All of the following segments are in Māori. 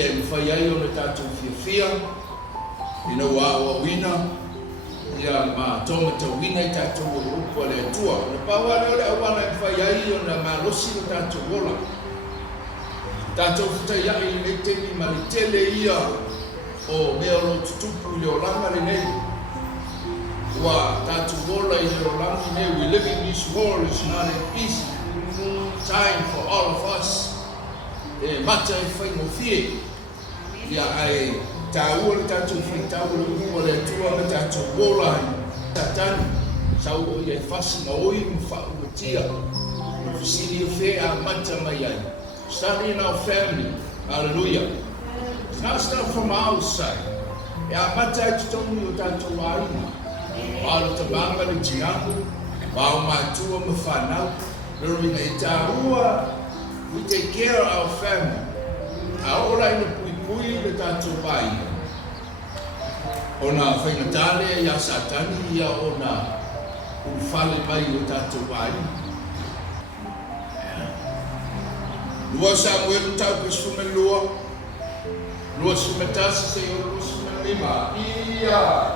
e mwhai ai o le tātou whiawhia, ina wā wina, ia ma tonga tawina I tātou o upo le atua. Na pāwana o le awana I mwhai ai o na malosi o tātou wola. Tātou whitai ai le temi ma le tele ia o mea lo tutupu le o langa le nei. Wa tātou wola I le o langa nei. We live in this world, it's not an easy time for all of us. E mata e whai mo fie. Ia ai tāua le tātou whai tāua le upo le atua le tātou wola I tatani. Sau o ia whasi ma oi mwha uatia. Siri o whea mata mai ai. Starting in our family. Hallelujah. It's not stuff from outside. Ya mata I tutongi o tātou wāina. Wālo tamanga le tingaku. Wāo mātua ma whanau. Rurina I tāua. We take care of our family. Aora ina pui le tātou wāina. Ona whaingatale ia satani ia ona whale mai o tātou wāina. Lua Samuel tau kesume lua. Lua sumetasi se yo lua sume lima. Ia.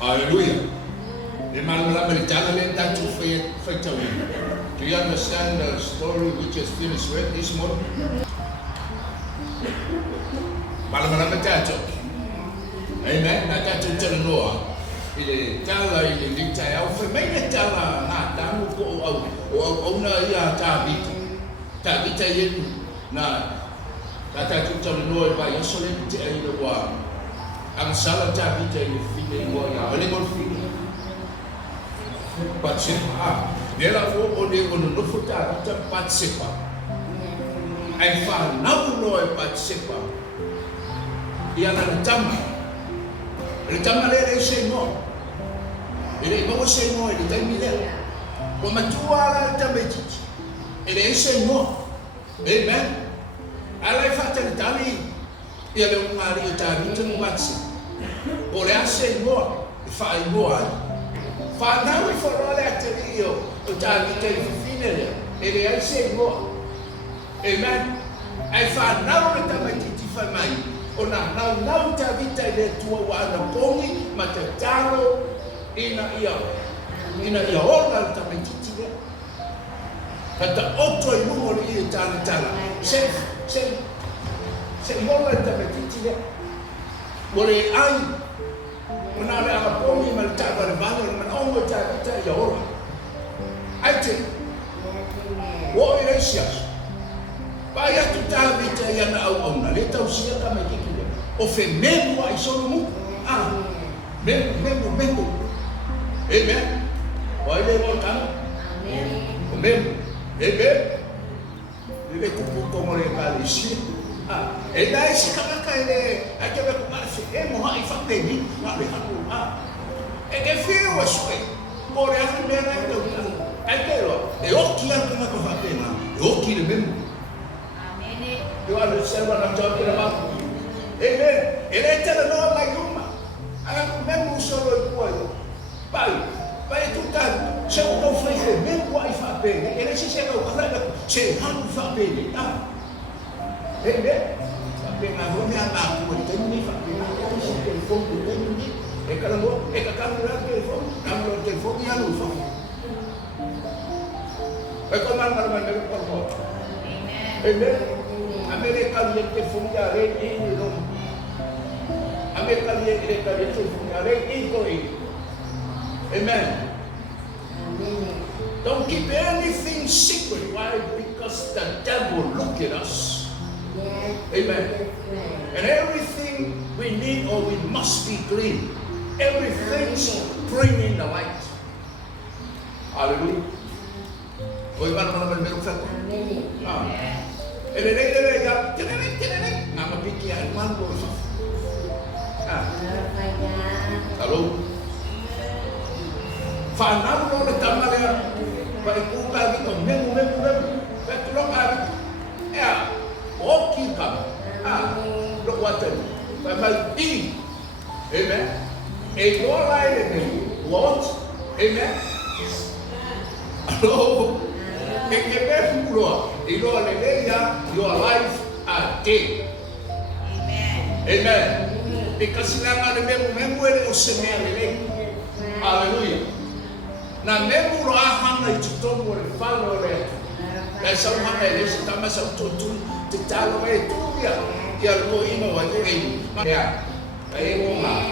Hallelujah. Do you understand the story we just finished read this morning? Amen. Na tātou tala noa. Ile tala ile litai au whai mai le tala nā tāmu ko au na ia tāwita. Tāwita ietu na tātou tala noa I vai aso le te ai le wā. Ang sala tāwita ile whine I moa ia. Ole mo whine. Patsepa. Nela fo o ne ono nofo tāwita patsepa. Ai whanau noa patsepa. Ia na tama. Ele tama le se no. Ele no se no ele tem milé. Como tu ala também titi. Ele se no. Amen. Ala fata tali. Ele mari ta bitu no matsi. Ore ase no. Fa no. Fa na for all atrio. O ta bitu finele. Ele se no. Amen. Ai fa na o também titi fa mai. Ona nau ta vita ile tua wana kongi matataro ina ia ona ta metiti kata otro I lungo ile tala se mola ta metiti mole ai ona le ala kongi maltaba le vano man ongo ta vita ia ora aite wo ile sias Pai atu tā vita ia na au na le tau sia ka mai kiki o fe memu ai solo mu memu amen o ile mo tan o memu amen le kupu como le palisi e dai si ka ka ile ai ke ko ma se e mo ai fa peni ma le haku e ke fi o sui por atu me na to ai ke lo e o ki atu na ko fa pena e o ki le memu You understand what I'm talking about? Amen. Ele tela no like uma. Pai tu kan se o fai se me wa I fa pe ele se o kala se han fa pe ni ta ele fa pe na ho me ana ku te ni fa pe na se telefon ku te ni e kala mo e ka kamera telefon kamera telefon ya lu fa e ko man me ko ele Amerika ye telefon ya re ni no Amerika ye telefon ya re ni ko Amen. Don't keep anything secret. Why? Because the devil look at us. Amen. And everything we need or we must be clean. Everything's bringing the light. Hallelujah. Oi, mana meron sa ko. Ele ya, tenene, na mapikian man ko. Hello. Fanal lo de tamalea pa ikuka dito memu petro ka ya oki ka lo water pa mal I amen e go line de what amen hello e que be fulo e lo le ya your life a day amen because na ngale memu ele o semele hallelujah. Na memu ro ahanga itutomo le falo le. Ya sa hanga le sa masa tutu titalo e tuya. Ya lo ino wa le. Ya. Ai mo ma.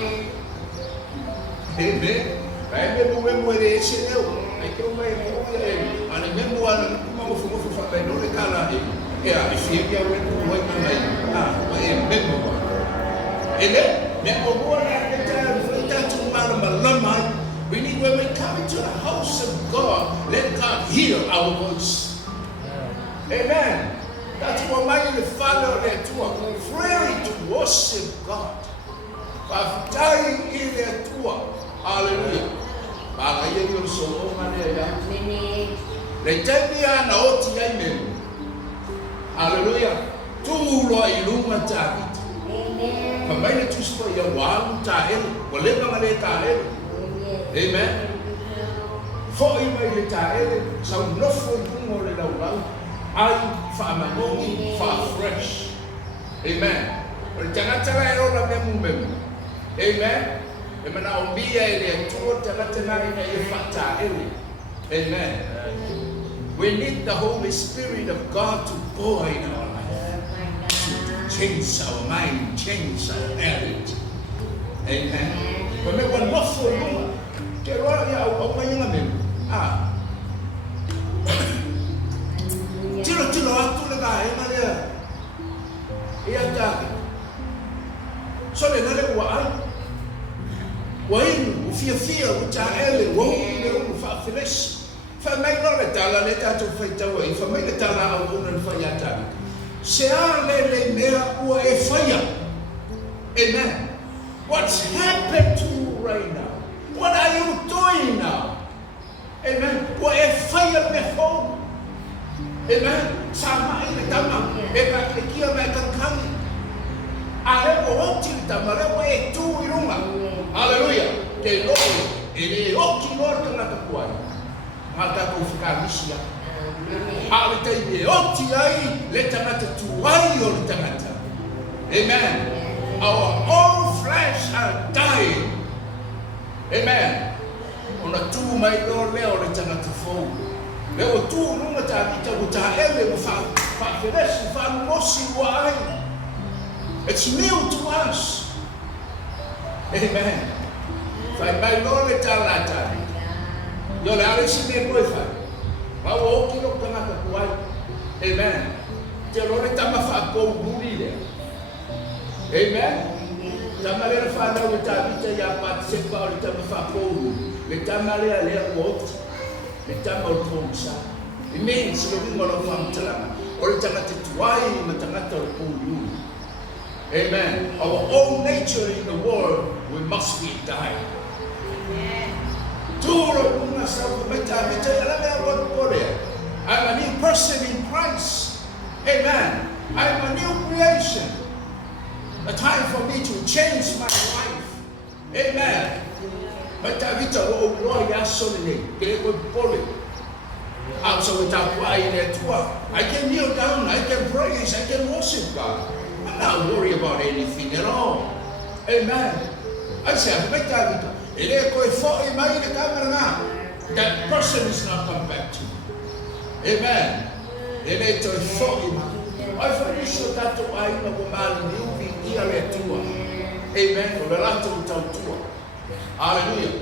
Ebe, ai memu le ese leo. Ai que mai mo le. Ana memu ana kuma mo fa be no le kala e. Ya, if ya we no wa mai. Ai memu. Ele, memu mo le ta tu malama. We need, when we come into the house of God, let God hear our voice. Amen. That's what my Father led to us. Free to worship God. But dying in their tour. Hallelujah. Bakaya yung solo manera. Letebia na oti amen. Hallelujah. Tulo iluma David. Amen. Kamay na tuspo ya walu tael. Wale ba ngale tael? Amen. For you may retire, some lawful more than I farm a morning far fresh. Amen. Amen. Amen. We need the Holy Spirit of God to pour in our life, to change our mind, change our attitude. Amen. Remember, lawful woman. Tiro atu le ga ina le ia ta so le nale wa in fia uta ele wo le fa flesh fa mai no le tala le ta tu fa ta wa fa mai le tala au no fa ya ta se le mera o e fa ya. Amen. What's happened to you right now? What are you doing now? Amen. What a fire before. Amen. Sama ini tama. Eka kia mereka kami. Ada orang cerita mereka itu irunga. Hallelujah. Kelo ini oki luar tengah terkuat. Maka kau fikir misia. Alita ini oki ai letangah tertuai oleh tengah. Amen. Our own flesh are dying. Amen. Ona tu mai lo leo le tanga te fo. Leo tu nunga ta kita buta ele mo fa fresh fa mosi wai. It's new to us. Amen. Fa mai lo le talata. Yo le ale si me boy fa. Ma wo ki lo tanga ta wai. Amen. Te lo le tama fa ko buri le. Amen. Tamalera fala o tabita ya participa o tamafa pou. Le tamalera le wot. Le tamal ponsa. It means lo ngolo fam tala. O le tangata tuai ma tangata pou. Amen. Our own nature in the world, we must be dying. Amen. Turo una sa meta la me what body. I'm a new person in Christ. Amen. I'm a new creation. A time for me to change my life. Amen. Mata vita o loa ya sone kele ko pole. So I can kneel down, I can praise, I can worship God. I'm not worried about anything at all. Amen. I say, that person is not come back to me. Amen. Amen. Hallelujah.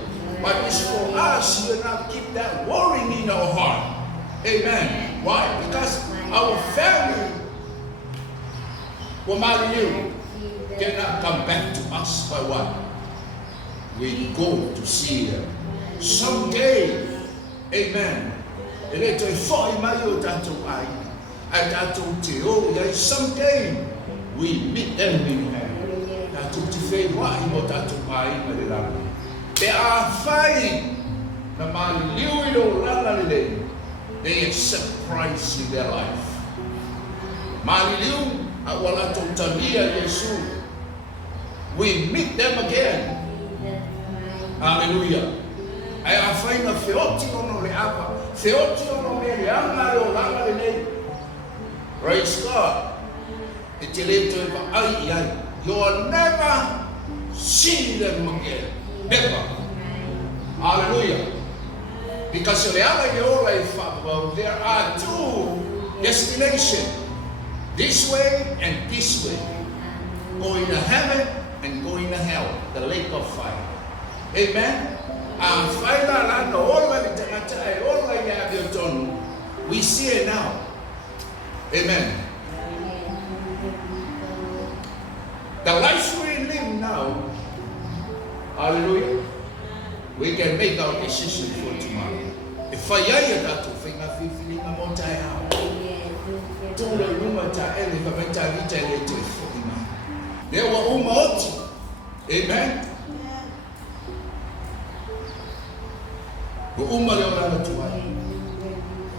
But it's for us to not keep that worrying in our heart. Amen. Why? Because our family cannot come back to us by what? We go to see them. Someday, amen. Someday we meet them in heaven. They are fighting. They accept Christ in their life. We meet them again. Hallelujah. I find a praise God. You will never see them again. Never. Hallelujah. Because there are two destinations. This way and this way. Going to heaven and going to hell. The lake of fire. Amen. We see it now. Amen. The life we live now, hallelujah, we can make our decision for tomorrow. If I hear that to think of feeling a more time, there were umoti. Amen.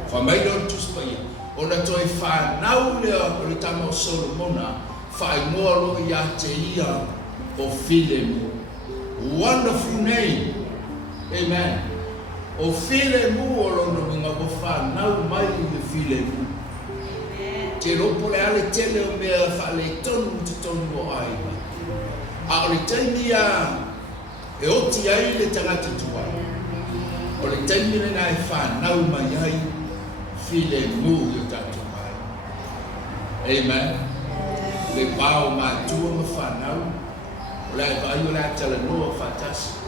For my don't choose by you. On the toy fan now, the return of Solomona, five more yatea of Philem. Wonderful name. Amen. O Philem or on the wing of a fan now, my Philem. Teropole tell me if I turn to turn more eye. I'll return the Eotia Literature to one. Or the 10 million I find now my eye feel a move you got to buy. Amen. They bow my two of the fan now. Like I will tell a no fantastic.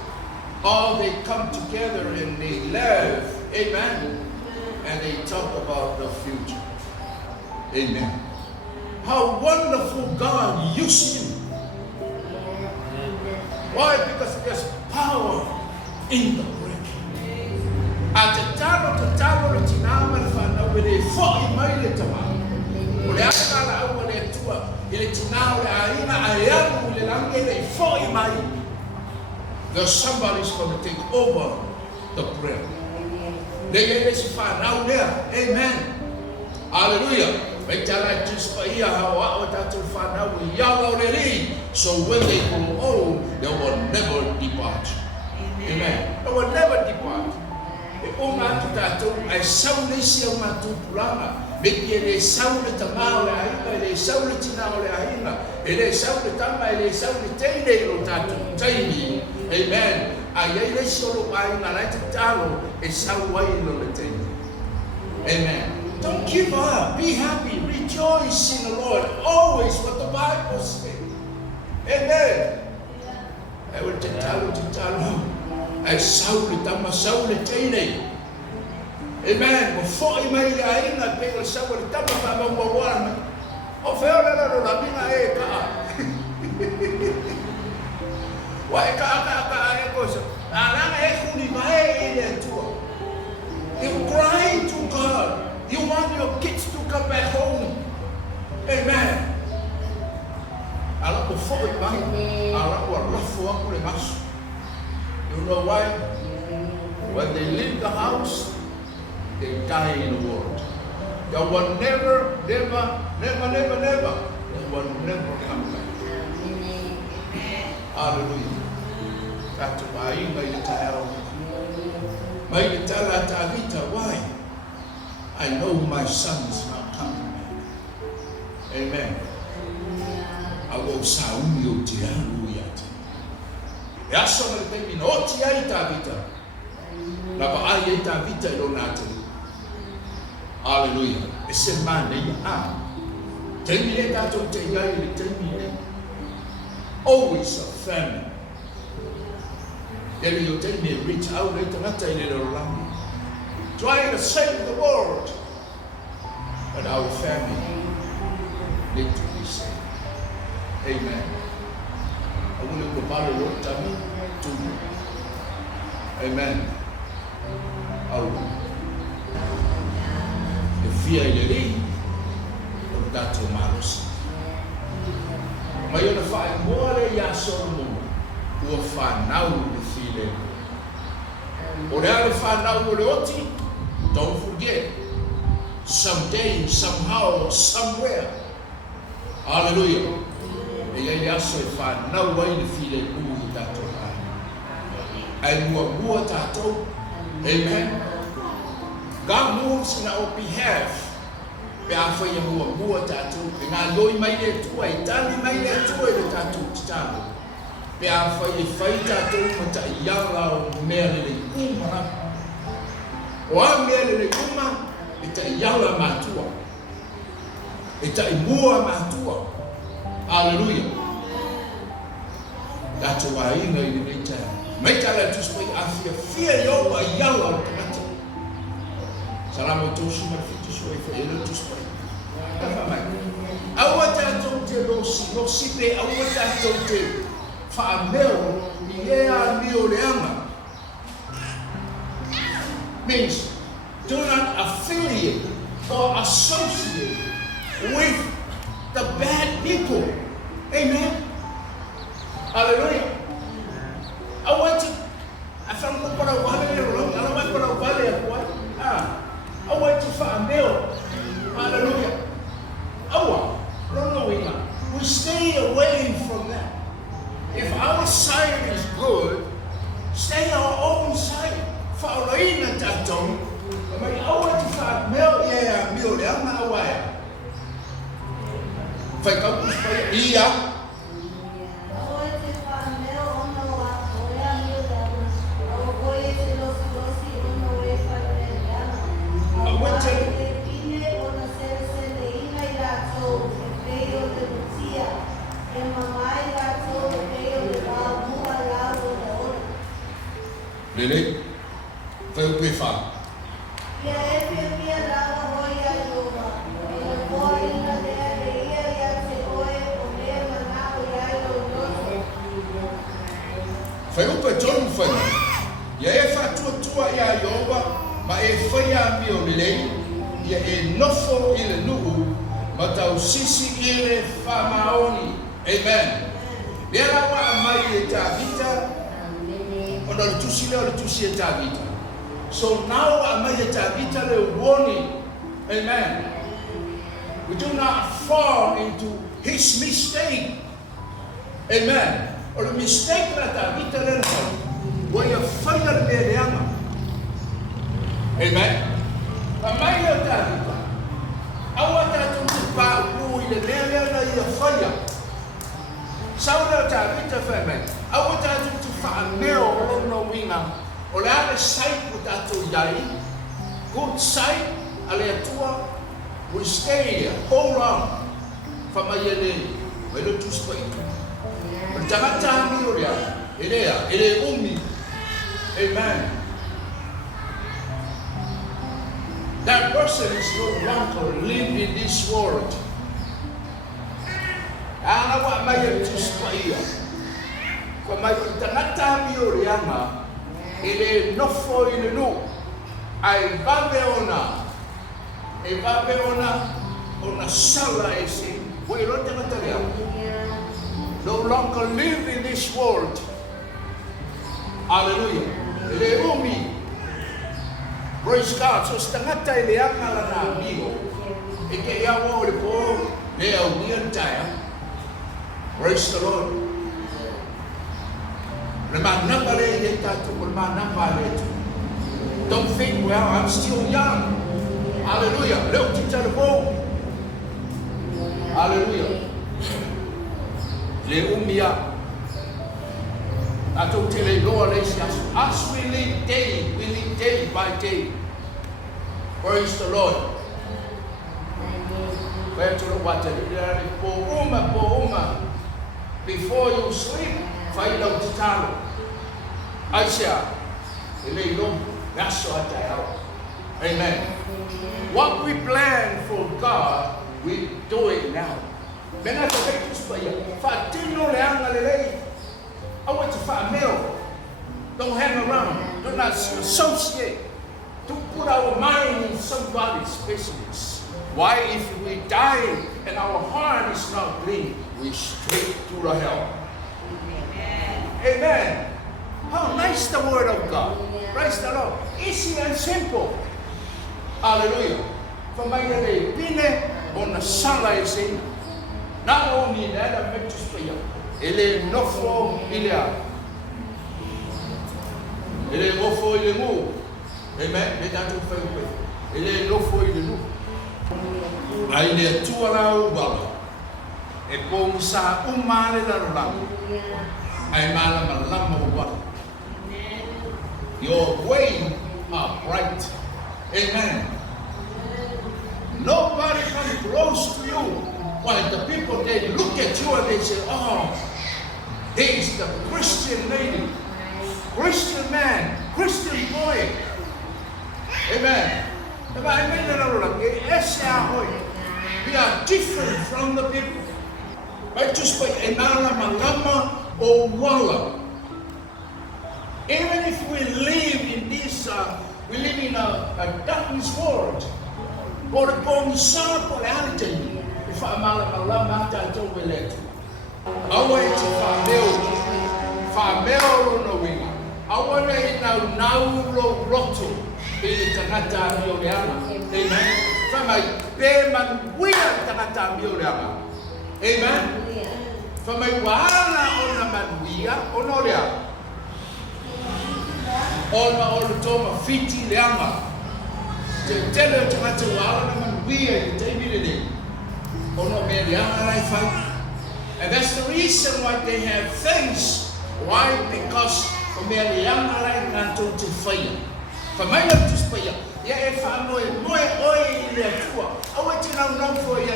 All they come together and they laugh. Amen. And they talk about the future. Amen. How wonderful God used you. Why? Because there's power in the at the tower to tower of Tinama with a 40 mile tomorrow. There's somebody's going to take over the prayer. They find out there. Amen. Hallelujah. So when they grow old, they will never depart. Amen. They will never depart. I saw this young man to Pulana, making a sound at the Maui, a sound at Naola, and a sound at Tama, a sound at Tiny. Amen. I lay solo wine, I like to tell a sound wine on the table. Amen. Don't give up. Be happy. Rejoice in the Lord. Always what the Bible says. Amen. I will tell you. I saw it. I'm a soul attaining. Amen. Before I made it, I didn't pay a soul at the top of my one. Oh, fair, why you cry to God. You want your kids to come back home. Amen. You know why? When they leave the house, they die in the world. They will never, they will never come back. Hallelujah. Tato ai mai le tae mai le tala tavita. Why? I know my son is not coming back. Amen. I will saumi o te anu yata. E aso na le teimi no ti ai tavita. Na pa ai tavita I lo nate. Hallelujah. E se mane ya. Teimi le tato te iai le teimi le. Always a family. Then you tell me, reach out around, trying to save the world. But our family need to be saved. Amen. I want to go back to you. Amen. The fear of that tomorrow. May you find more ya Solomon who find now the feeling. Or they find out the oti. Don't forget, someday, somehow, somewhere. Hallelujah. May you also find now why the feeling who that to and who tato. Amen. God moves in our behalf. Peafa ia mua tātou, e ngā loi mai le tua, e tani mai le tua e le tātou titano. Peafa ia whai tātou mata I ala o mea le kumana. O a mea le kuma, e ta I ala mātua. E ta I mua mātua. Hallelujah. Tātou a inga I le tā. Mai tāla tuspai a fia yo a I ala o tamata. Salamo tōsu marfitu soi fa ele tuspai. Aua tātou te losi te aua tātou te whaameo I ea mio leanga. Means do not affiliate or associate with the bad people. Amen. Hallelujah. I want to I found what I wanted to run. I don't want what I wanted. What? I want to whaameo. Hallelujah. We stay away from that. If our side is good, stay our own side. Fa'olaina tātou, mai aua te whaameo ia mio le ama awaia. Whaikau kuspai ia. Aua te whaameo ono a koea mio le ama. Aua koe te losi ono e whaameo le ama. Aua te pine ona sere ina I rātou. Lele, vai o pefa. Vai o petron foi. Ya e fa tua ya yoba, ma e foi a mio lele, ya e nofo ile nuhu, ma tau sisi ile fa maoni. Amen. Dela wa mai e tavita. Ona le tusi e tavita. So now amai e tavita le warning. Amen. We do not fall into his mistake. Amen. Or the mistake na tavita le no. Wa ia whaia le leanga. Amen. Amai e tavita. Awa tatu te pa ui le leanga ia whaia. Sauna tavita whaimai. Awa tatu te whaameo ono winga. O le ale sight o tatu iai. Good sight. Ale atua. We stay here. Hold on. Whamai ele. Wele tuspa itu. O tangata ami o rea. Elea. Ele umi. Amen. That person is no longer living in this world. Ana wa mai e tuspa ia. Kwa mai o tangata ami o reanga. Ele nofo ile nu. Ai vabe ona. E vabe ona sala ese. We don't no longer live in this world. Hallelujah. Ele umi. Praise God. So stangata ile anga la na amigo. E ke ia wo le po le au ni entire. Praise the Lord. Don't think, well, I'm still young. Hallelujah. Look to the boat. Hallelujah. Leumia. I don't tell you, Lord, as we live day by day. Praise the Lord. Where to the water? Before you sleep, find out the time. I say, that's what I have. Amen. What we plan for God, we do it now. Then I take this for you. I want to find a meal. Don't hang around. Do not associate. Don't put our mind in somebody's business. Why? If we die and our heart is not clean, we straight to the hell. Amen. Amen. How nice the word of God. Praise the Lord. Easy and simple. Hallelujah. For my day, pine on the sunlight. Not only that, I meant to speak. Ele nofo ilia. Ele nofo ile mu. Amen. Ele tanto foi o. Ele nofo ile nu. Aí ele tuara o baba. E com sa umale da rola. Aí mala malama o baba. Your way are bright. Amen. Nobody comes close to you. Why? The people, they look at you and they say, oh, he's the Christian lady, Christian man, Christian boy. Amen. We are different from the people. I just like enala malama or wala. Even if we live in this, we live in a darkness world. Or a bone sharp or anything. If I'm malama, I don't relate. I wait to Fameo no wing. I want to now roto. Be Tanata Mioliana. Amen. From my payment, we are Tanata Mioliana. Amen. From my Wala ornament, we are Honoria. All the time of 50 Liama. Tell them to Tanata Wala, we are David. And that's the reason why they have things. Why? Because for me, the young man to fire. For my love to fire. Yeah, if I'm more oil in their tour, I want to know for you.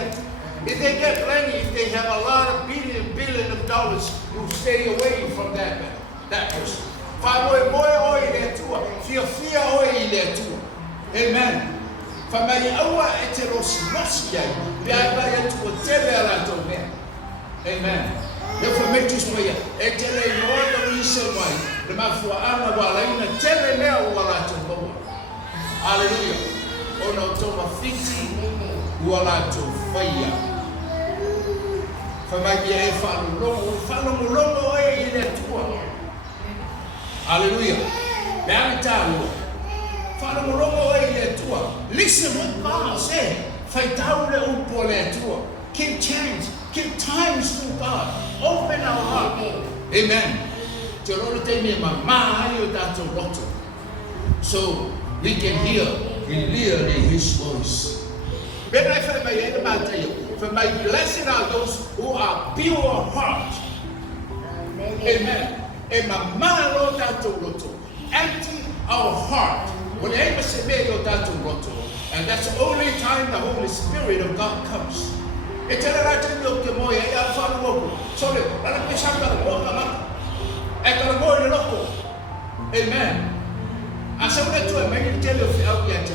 If they get plenty, if they have a lot of billion of dollars, you stay away from that person. If I'm more oil in their tour, fear oil in their tour. Amen. Family awa eteros nosia biaba yetu otebera to me. Amen. Therefore make this prayer. Etele no the reason why the mafu ana wala ina tele me wala to go. Hallelujah. Ono to mafiti wala to fire. Family e falo longo e ile tua. Hallelujah. Bamita listen what God said. Give chance, give times to God. Open our heart. Amen. So we can hear clearly His voice. For my blessed are those who are pure heart. Amen. Empty our heart. And that's the only time the Holy Spirit of God comes. Amen. And so that to a man tell you out yet.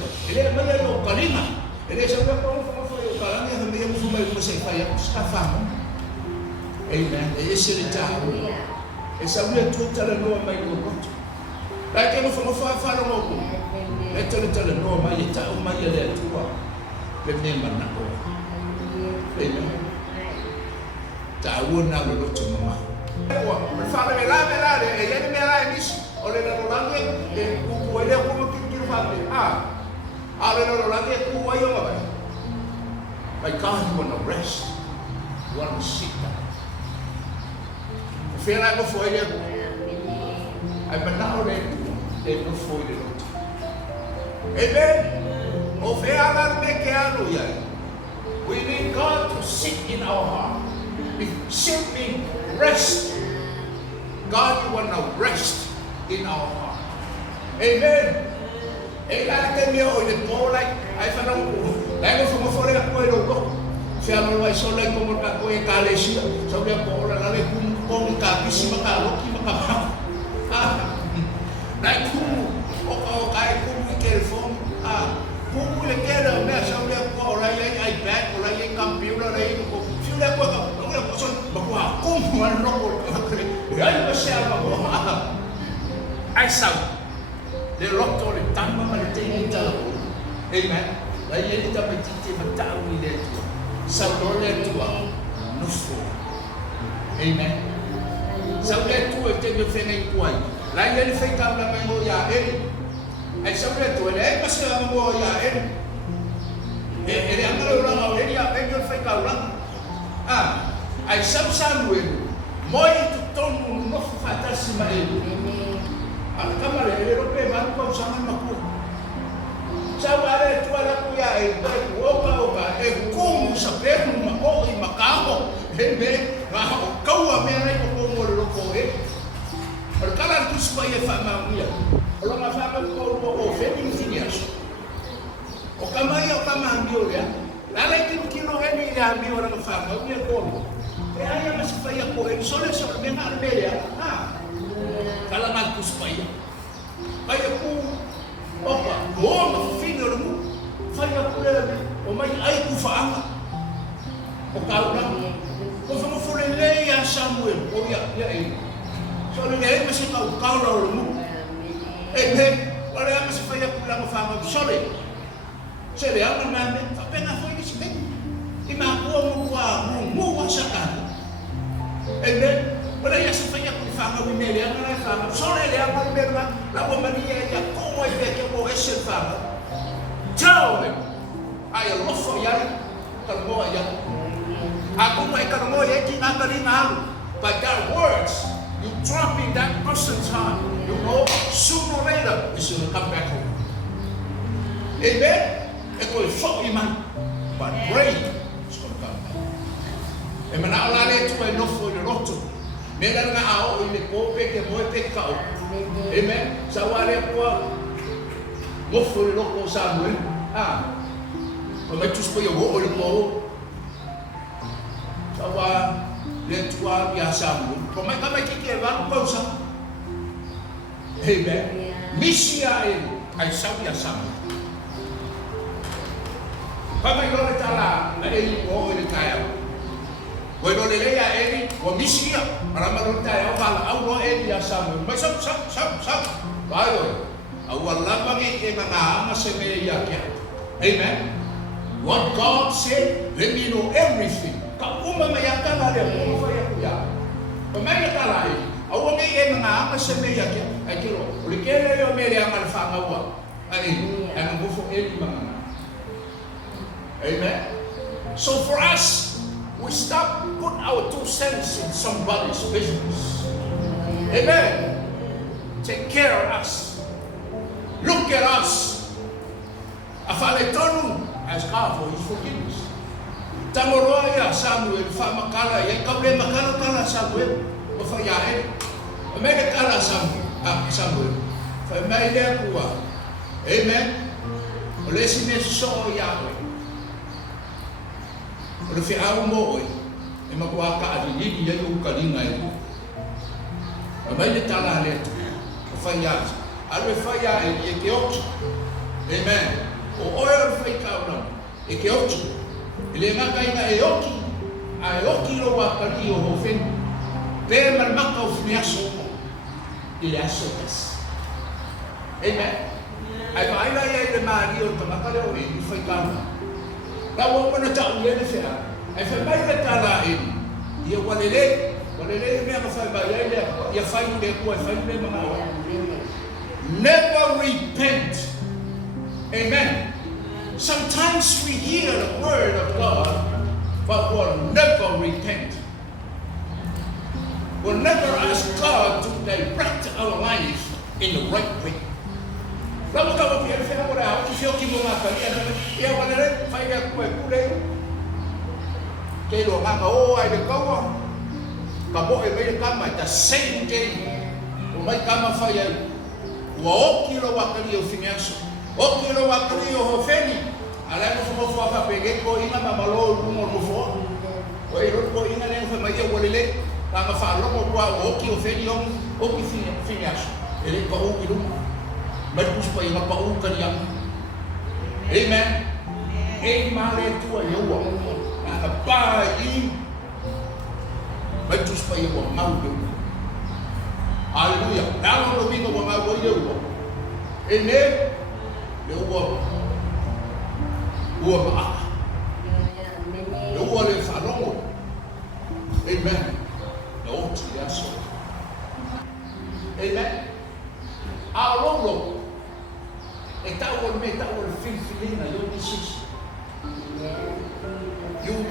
Amen. It's a real total and no man. Like him from a far away. Let tell it no my yeta my yellow to the name of Nako. Amen. I would not go to Mama. Father, I love it, a young man, or in a Rolande, who will never give family. I'll let Rolande who are you. My God, you want to rest. You want to sit down. Feel like before you. Ai manao le no foi le loto. Amen. O feala me ke anu ia. We need God to sit in our heart. If sit means rest, God you want to rest in our heart. Amen. E la ke me o le po like ai fa no la go mo fore ko e lo. Se alo ai so le ko mo ka ko e ka le si so le po la le ku ka bisi maka lo ki maka. Dai ku o kai ku ke phone ku le ke le me so le ko la le iPad o la le computer le ko si le ko le ko son ba ku ku no ko ai ba se ba ko ai sa le rotto le tamba ma le te ta amen la ye ta petite mata wi le tu sa lo le tu no fo amen sa le tu e te me fe nei kuai la ye le fe ta la me mo ya ai sa le tu le ma se la mo ya ele amaro la o ele ya e yo fe ka la ai sa we moi tu ton no fa ta si ma kama le rope manu kwa usanga maku chawale tu ala kuya e oka e kumu saperu mako i makamo hembe ma kaua me ai ko mo lo ko e por kala tu spa ye fa ma muya lo ma fa ko o femi sinias o kama ambio ya la le kilo e mi ya ambio la fa ma muya ko e ai ma se fa ya ko e sole so me na le ya kala na kuspaya kaya ku opa mo fino mu faya ku le o mai ai ku faanga o ka una ko fa mo fole le ya Samuel o ya e so le e ma se ka la mu e ne ora ya ma se faya ku la mo faanga sole se le ama na me fa pena foi ni se i ma ko mo wa saka e ne ora ya se faya ku faanga wi me le ana faanga sole le ama me la woman ya como é que eu vou enxergar? Tell them. Ai lo fo ya kalmo ya. Aku mai kalmo ya ki na kali na. But that words you drop in that person's heart, you know, sooner or later it's going to come back home. Amen. It will fo iman, but pray it's going to come back. Amen. Ala le tu no fo le roto. Mera nga ao ile ko pe ke mo pe ka. Amen. Sawale ko mo fo lo ko Samuel. O me tu spo yo o le mo. Sawa le tua ya Samuel. Ko me ka me ke va ko sa. Amen. Misia ai sa ya Samuel. Pa me yo le tala na e o le kaya. Bueno le ya o misia para malunta ya fala au no ya Samuel. Mas sap. Bayo. Au la bangi e na ama se me ya kia. Amen. What God said, let me know everything. Ka uma ma ya kana le mo fa ya ya. O me ya kala au me e na ama se me ya kia. Ai kiro. O le kele yo me le ama fa ngawa. Ani, ana bufo e mama. Amen. So for us, we stop put our 2 cents in somebody's business. Amen. Take care of us. Look at us. Afaletonu, ask God for His forgiveness. Tamoroya Samuel, Famakala, Yakable Makala Kala Samuel, Ofayahe, Omega Kala Samuel, Famaya Kua. Amen. Olesime so Yahweh. O le whiau mo oi, e makua ka adilini ia iu kalinga e ku. O mai le tala le tu, o whaia. Alu e whaia e ke otu. Amen. O oe o whai kauna, e ke otu. E le ngaka inga e oki, a e oki lo wakari o ho whenu. Pe marmaka o whine aso, i le aso tas. Amen. Ai maila ia i le maari o tamaka leo e i whai kauna. Tawo mana ta uye le fea. Ai fa mai le tala e. Ia walele me ma fa ba ia fa le ko fa le ma. Never repent. Amen. Sometimes we hear the word of God, but we'll never repent. We'll never ask God to direct our life in the right way. Lama kau kira fia ora au ki fio ki mo nga ka ia wana re fai ga ku ku le ke lo nga o ai de kau ka bo e mai ka mai the same day o mai ka ma fai ai wa o ki lo wa ka ri o finiaso o ki lo wa ka ri o feni ala mo fo fa pege ko ina ma malo lu mo fo o e ro ko ina le fa mai e wolele ka ma fa lo mo wa o ki o feni o ki finiaso ele ko o ki lu Merkus pa yung napaukan yang amen. Mare tua yawa nakabai merkus pa yung mau yawa. Hallelujah. Now lo bingo wa mau yawa. Amen. Yawa. Yawa ba. Yawa le falongo. Amen. No tiaso. Amen. Alongo. You're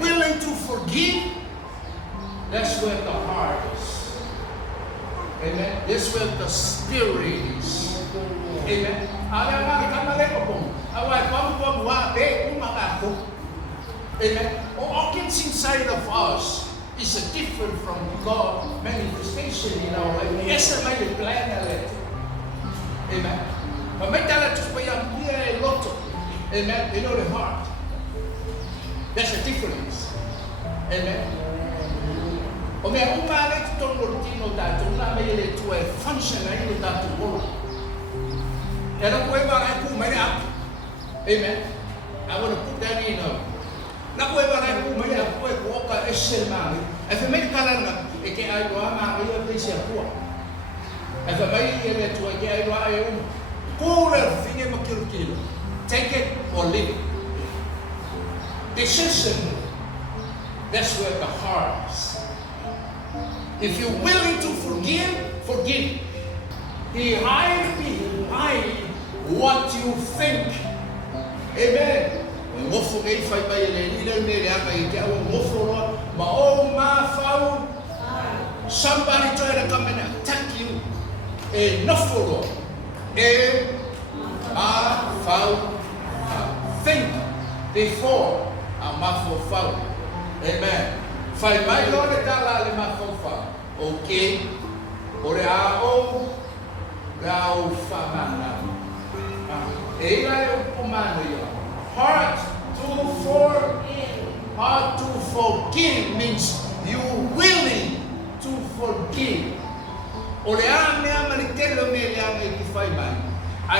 willing to forgive? That's where the heart is. Amen. That's where the spirit is. Amen. Amen. All kids inside of us is different from God manifestation in our life. Yes, I made a plan. Amen. But make that just by a lot. Amen. You know the heart. That's the difference. Amen. Function amen. I want to put that in. Take it or leave it. Decision, that's where the heart is. If you're willing to forgive, forgive. He hide what you think. Amen. Somebody try to come and attack you. Enough for all. Think before foul. Amen. Fai mai lo le tala le foul. Okay. Ore ao rao famana. Heart to forgive means you willing to forgive. I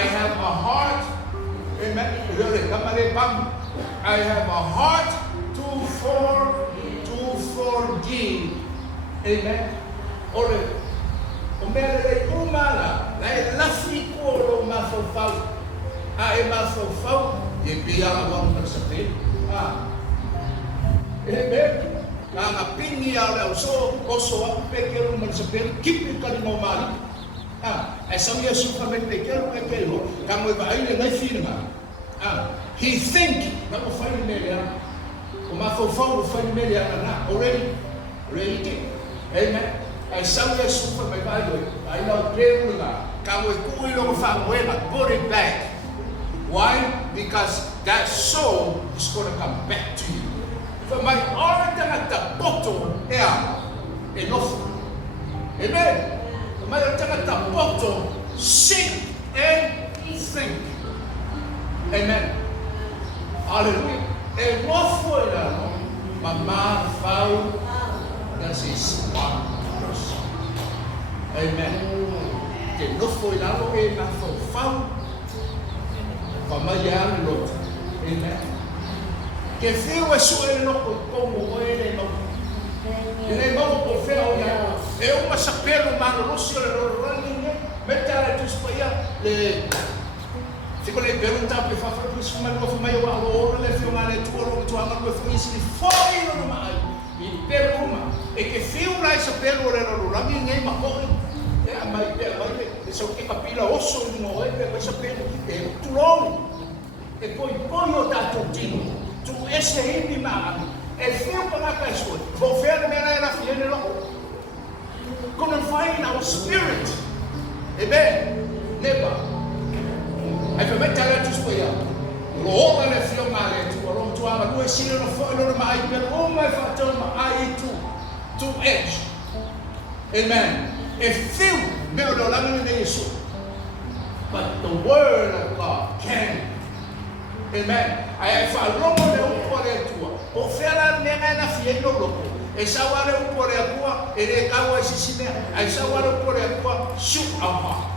have a heart, amen. I have a heart to forgive. Amen. Amen. Ang pingi ala so ako pekero man sa pen kipi ka ni mali. Ay samya suka men pekero kamo ba ay na firma. He think na mo fa ni melia. O ma fa ni melia na already. Amen. Ay samya suka may ba ay na preo na kamo ko ilo fa buena put it back. Why? Because that soul is going to come back to you. For my heart at the bottom, enough. Amen. For my heart at the bottom, sink and think. Amen. Hallelujah. Enough for it. Mama found that is one person. Amen. Enough for it. Enough for found. Pamayaan Lord. Amen. Que feo eso ele no como ele no. Ele não por feo ya. É uma sapelo mano rocio le rolling. Metara tu spaya le. Fico le perguntar para fazer isso mas não foi o alô le fio male tu o tu anga com isso e foi no mal. E pergunta é que fio lá esse pelo le rolling ninguém mas corre. Mas isso que capila osso no é esse pelo é tu longo. E poi o datotino tu esse hindi mano e fio para a pessoa vou ver me era filho no como faz in our spirit amen sila no fo no mai pero o mai fato mai to edge. Amen. If few me lo lang ni Yesu. But the word of God can. Amen. Ai fa lomo de un pore tua. O fela nenga na fiendo loco. E saware un pore tua e re kawa sisine. Ai saware un pore tua shu ama.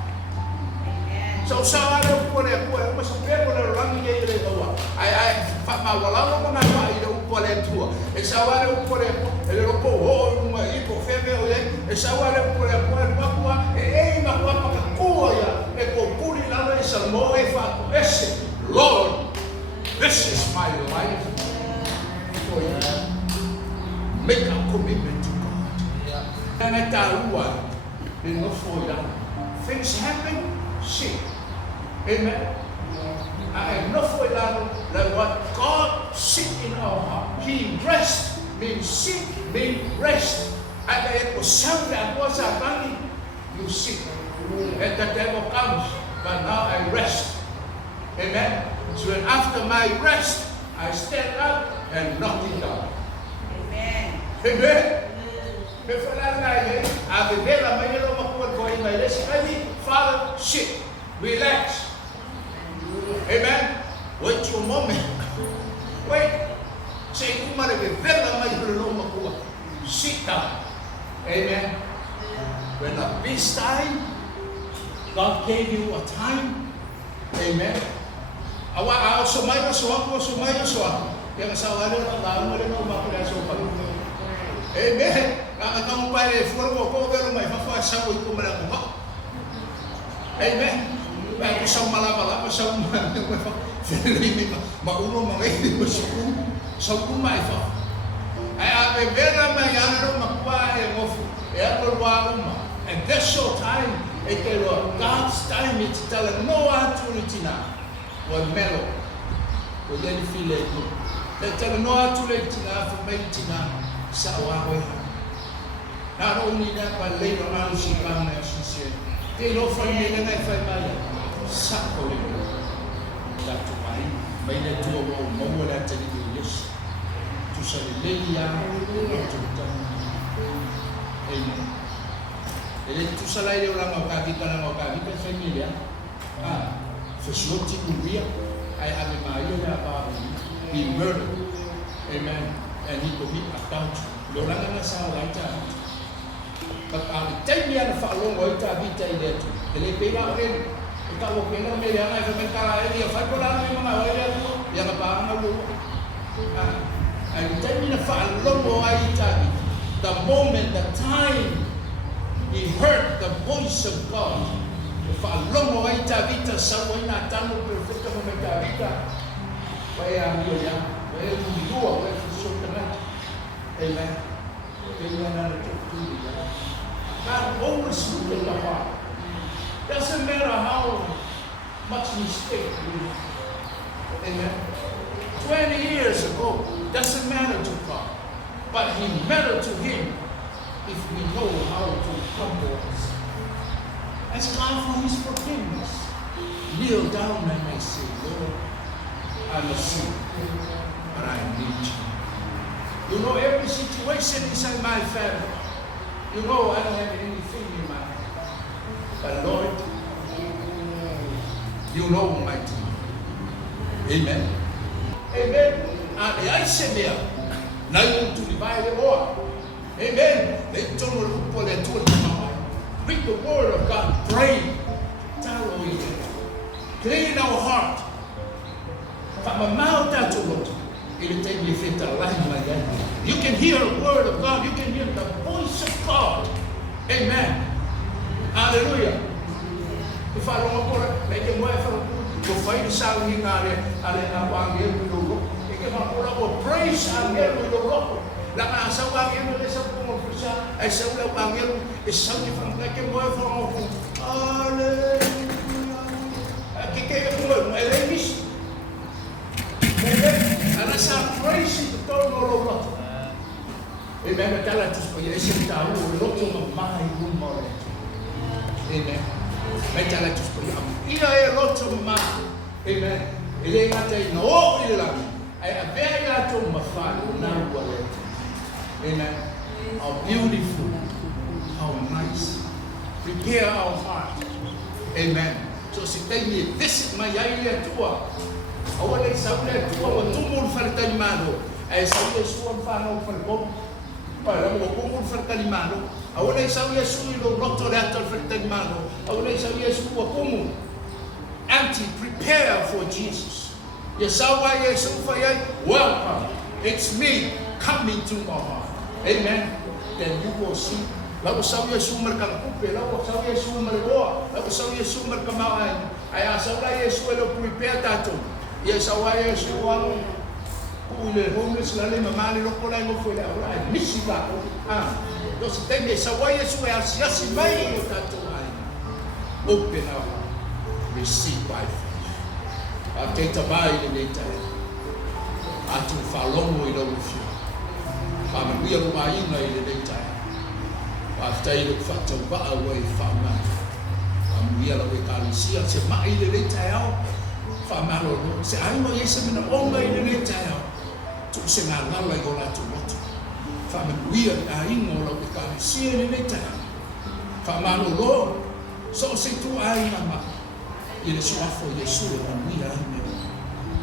So saware un pore tua, mas pego le rangi ye le doa. Ai fa ma wala lo na wa i un pore tua. E saware un pore e le loco o uma i po febe o ye. E saware un pore tua tua e ma kwa pa ko ya e ko puri la le salmo e fa esse. Lord, this is my life for you. Make a commitment to God. And I tell you what, things happen, shit. Amen. I am not for that what God sit in our heart. He rest, means sit, means rest. And it was something that was a body, you sit. And the devil comes, but now I rest. Amen. So then after my rest, I stand up and knock it down. Amen. Amen. Father, sit, relax. Amen. Wait your moment. Wait. Say, sit down. Amen. When a peace time, God gave you a time. Amen. Awa sumayo suwako. Yang sawalo ng tao mo rin ang makilaso pa. Amen. Kakatang pa rin, furo ko pero may mafasaw ko malakuha. Amen. Ako siyang malabala, siyang maulong mga hindi mo sa kumaifa. Ay abe vera mayano makuha yung ofu. Eto luwa uma. And that's your time. Ito God's time. It's telling no authority na. Well, mellow. Well, then feel like it. They tell no authority na for medicine sa awawe. Not only that, but later on she found that she said, they don't find me and I find my sako rin. That's why may natuwa mo wala sa lilis. To sa lilia, to Amen. Ito sa layo lang ako, kakita lang ako, kakita sa pamilya. Facility Korea, I have a mayo he murdered. Amen. And he commit adultery. Lorang nga sa laita. But time niya na faalong o ita bita ideto. Dili pila rin. Ikaw o pila may yan ay kamantara ay fay ko lang yung mga wala ko. Yan pa ang luwa. And time niya na faalong o ay ita. The moment, the time he heard the voice of God. Faalong mo ay tabita sa way na tanong perfecto mo may tabita. Kaya ang yun yan. Kaya yung biguwa, kaya susok ka na. Amen. Kaya na natutuloy yan. God always look at the heart. Doesn't matter how much mistake we do. Amen. 20 years ago, doesn't matter to God. But He mattered to Him if we know how to humble us. Ask God for His forgiveness. Kneel down and I say, Lord, I'm a sinner, but I need you. You know every situation inside my family. You know I don't have anything in my hand. But Lord, you know my team. Amen. Amen. And I said there, now you want to divide the war. Amen. They told me to read the word of God. Pray. Clean our heart. From my mouth out to Lord. You can hear the word of God. You can hear the voice of God. Amen. Hallelujah. If I don't want to make a way for to fight sound in praise ang gero do rock. La sa wangero le sa pumo sa ay sa wangero is something from like a boy from hallelujah. Kaya ko mo elvis. Ana sa praise to todo rock. Amen. Tala tus po ese tao lo to mai good morning. Amen. Metala tus po iya lo to ma. Amen. Ele ngate no ila. Ai a vea ia tō mawhāi nā ua le. Amen. How beautiful. How nice. Prepare our heart. Amen. So si taimi visit mai ai le tua. Awa le sau le tua wa tumul wharetai mano. Ai sau le sua whanau wharekom. Para mo kumul wharekali mano. Awa le sau le sui lo roto le atal wharetai mano. Awa le sau le sua kumul. Auntie, prepare for Jesus. Yasawa Yesufa, welcome. It's me coming to my heart. Amen. Then you will see. Lalu saw Yesu merkalakupe, lalu saw Yesu mergoa, lalu saw Yesu merkamawai. Ayah saw Yesu elo prepare tato. Yasawa Yesu ang kuile homeless lale mamali loko lai mo fule awai misika ko. Dos tende sawa Yesu asiasi mai mo tato ai. Open our heart. Receive by faith. Keita mai le tai. Atu falongo i lo fio. Pama ria lo mai ngai le tai. Pa tai lo fata ba away fama. Pama ria lo kalisia se mai le tai ao. Fama lo se ai mo yesa mena onga le tai ao. Tu se na ngala i ola tu moto. Fama ria ai ngo lo kalisia le tai ao. Fama lo so se tu ai mama. Ele suafo Yesu na mia ime.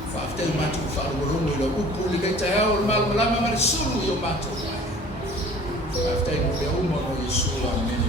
Fa after matu fa lo lo upu le tai ao mal malama mal sulu yo matu. After mo be umo no Yesu la meni.